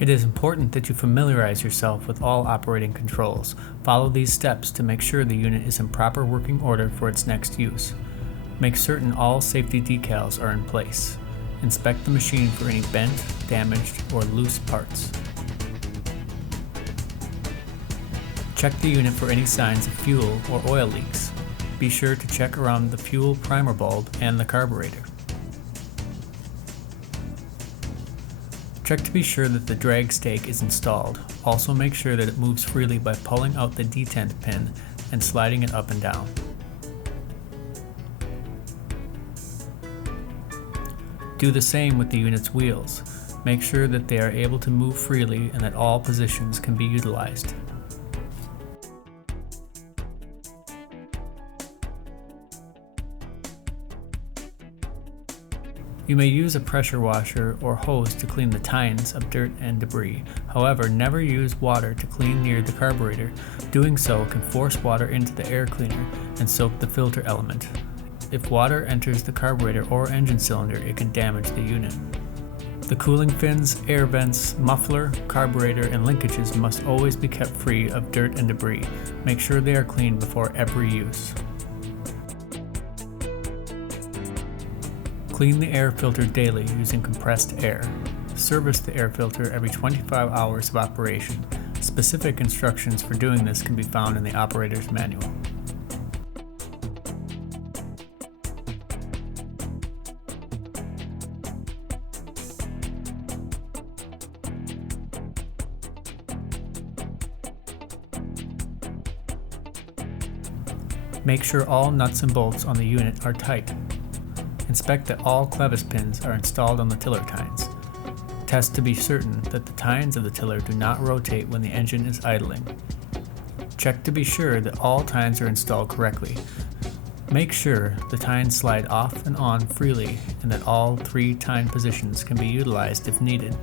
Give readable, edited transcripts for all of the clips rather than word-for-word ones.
It is important that you familiarize yourself with all operating controls. Follow these steps to make sure the unit is in proper working order for its next use. Make certain all safety decals are in place. Inspect the machine for any bent, damaged, or loose parts. Check the unit for any signs of fuel or oil leaks. Be sure to check around the fuel primer bulb and the carburetor. Check to be sure that the drag stake is installed. Also make sure that it moves freely by pulling out the detent pin and sliding it up and down. Do the same with the unit's wheels. Make sure that they are able to move freely and that all positions can be utilized. You may use a pressure washer or hose to clean the tines of dirt and debris. However, never use water to clean near the carburetor. Doing so can force water into the air cleaner and soak the filter element. If water enters the carburetor or engine cylinder, it can damage the unit. The cooling fins, air vents, muffler, carburetor, and linkages must always be kept free of dirt and debris. Make sure they are cleaned before every use. Clean the air filter daily using compressed air. Service the air filter every 25 hours of operation. Specific instructions for doing this can be found in the operator's manual. Make sure all nuts and bolts on the unit are tight. Inspect that all clevis pins are installed on the tiller tines. Test to be certain that the tines of the tiller do not rotate when the engine is idling. Check to be sure that all tines are installed correctly. Make sure the tines slide off and on freely and that all 3 tine positions can be utilized if needed.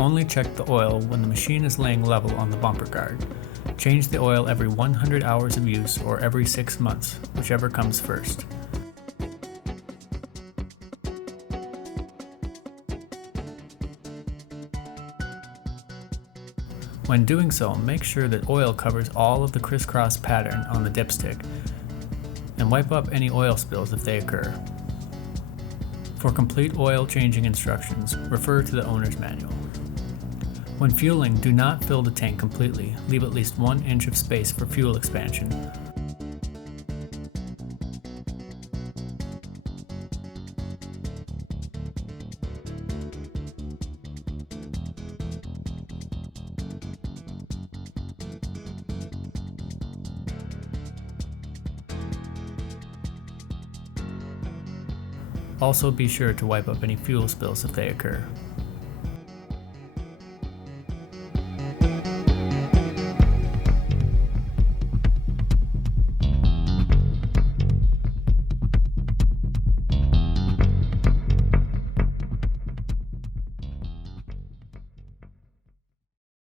Only check the oil when the machine is laying level on the bumper guard. Change the oil every 100 hours of use or every 6 months, whichever comes first. When doing so, make sure that oil covers all of the crisscross pattern on the dipstick and wipe up any oil spills if they occur. For complete oil changing instructions, refer to the owner's manual. When fueling, do not fill the tank completely. Leave at least 1 inch of space for fuel expansion. Also be sure to wipe up any fuel spills if they occur.